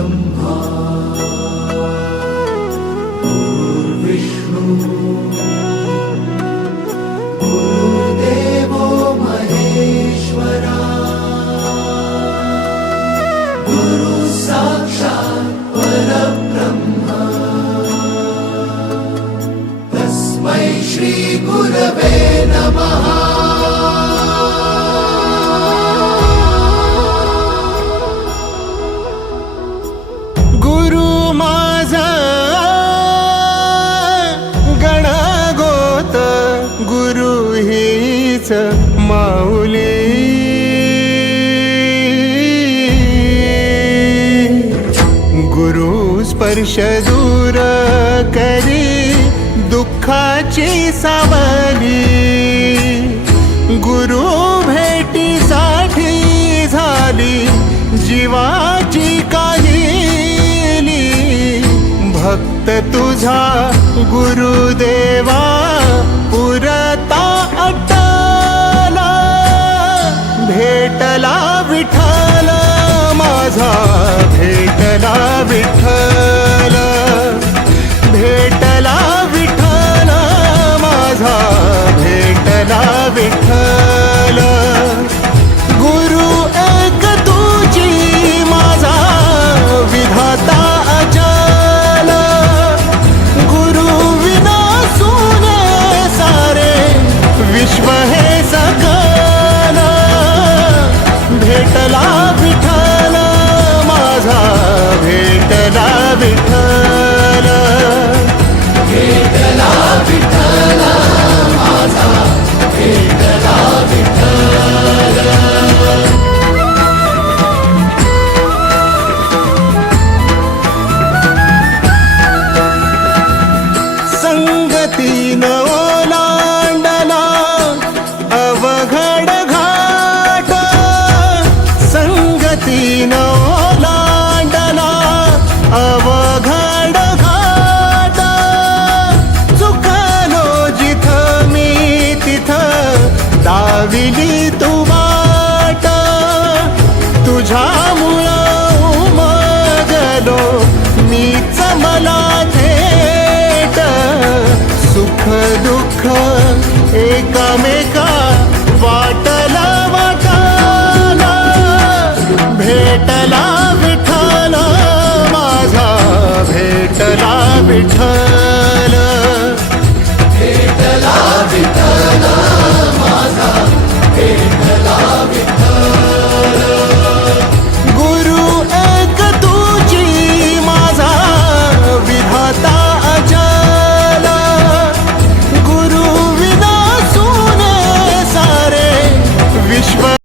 ब्रह्मा गुरुर्विष्णु गुरुर्देवो महेश्वरा गुरु साक्षात् परब्रह्म तस्मै श्री गुरवे नमः। गुरु हीच माऊली गुरु स्पर्श दूर करी दुःखाची सावली गुरु भेटीसाठी झाली जीवाची काहिली भक्त तुझा गुरुदेवा पुरता अट्टला भेटला विठ्ठल माझा भेटला विठ्ठल भेटला विठ्ठल माझा भेटला विठ्ठल गुरु एक तुझी माझा विधाता अचल गुरु विना सुने सारे विश्व हे सकल भेटला विठ्ठल माझा भेटला विठ्ठल भेटला विठ्ठल माझा भेटला विठ्ठल। संगतीन ओलांडला अवघड घाट संगतीन ओलांडला अवघड घाट चुकलो जिथं मी तिथं दाविली तू वाट तुझ्यामुळं उमगलो मीच मला थेट सुख दुःख एकामेका वाट